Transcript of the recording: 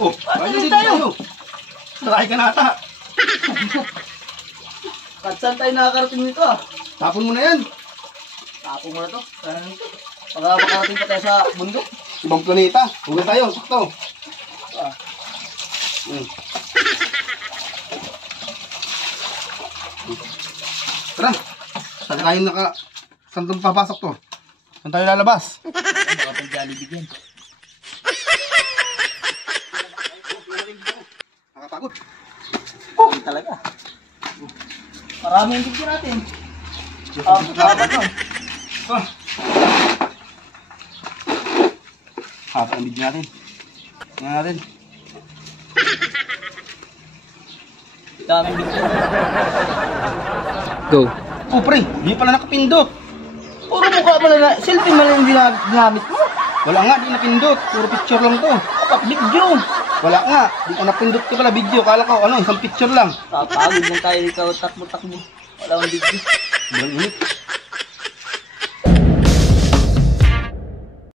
Oh, ayun tayo. Nakay ka nata. At saan tayo nakakarating nito ah? Tapon mo na yan. Tapong mo na to. Baka makarating pa tayo sa bundok. Ibang planeta. Huwag tayo, sakto. Ah. Tara. Saan tayo saan tayo papasok to? Saan tayo lalabas? Baka pang Jollibee yan. Nakapagod. Oh, talaga. Marami yung bigyan natin. Haba to. Haba ang bigyan natin. Tingnan natin. Daming bigyan. Go. Oh, pre. Di pala nakapindot. Puro mukha pala na. Selfie man lang ginamit mo. Wala nga, di napindot. Puro picture lang to. Kapag video. Wala nga. Di ka napindot ka pala video. Kala ko, isang picture lang. Tatawid lang tayo ikaw. Takbo-takbo. Wala akong video. Walang init.